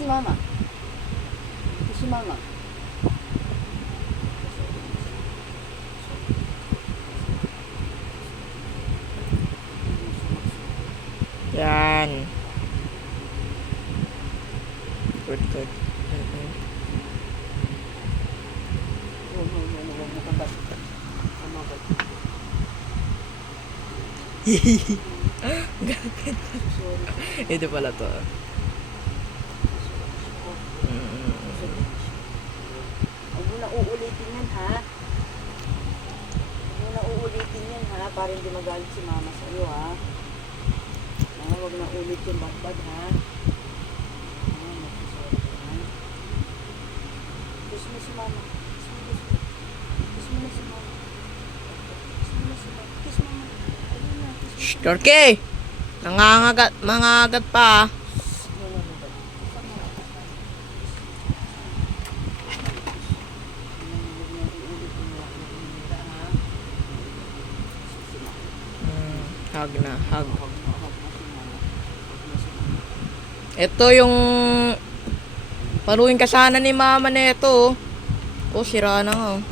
si mama. Kiss si mama. Yan. Good. Huwag mo kagat. Ano ba? Ito pala to. Huwag mo na uulitin yan, ha? Huwag mo na uulitin yan, ha? Para hindi magalit si mama sa iyo, ha? Huwag na ulit yung bad, ha? Kiss mo si mama. Kiss mo na si mama. Kiss mo na si mama. Kiss mama. Ayun na, kiss mo. Shh, Dorky! Mangangagat pa. Hug na, hug. Ito yung paluin ka sana ni mama na ito. Oh, sira na nga. Oh.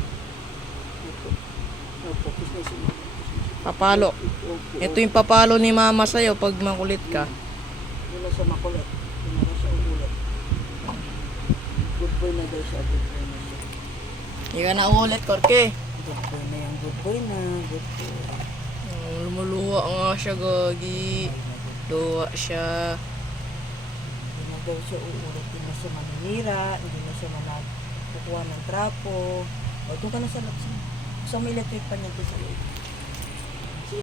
Papalo. Ito yung papalo ni mama sa'yo pag makulit ka. Hindi na siya makulit. Hindi na siya ulit. Good boy na daw siya. Good boy na siya. Hindi ka na ulit, Korke. Good boy na yan. Good boy na. Good boy. Lumuluwa nga siya, Gagi. Luwa siya. Hindi na daw siya uulit. Hindi na siya maninira. Hindi na siya kukuha ng trapo. O, doon ka na sa loob. Sa may electric pan yan sa loob.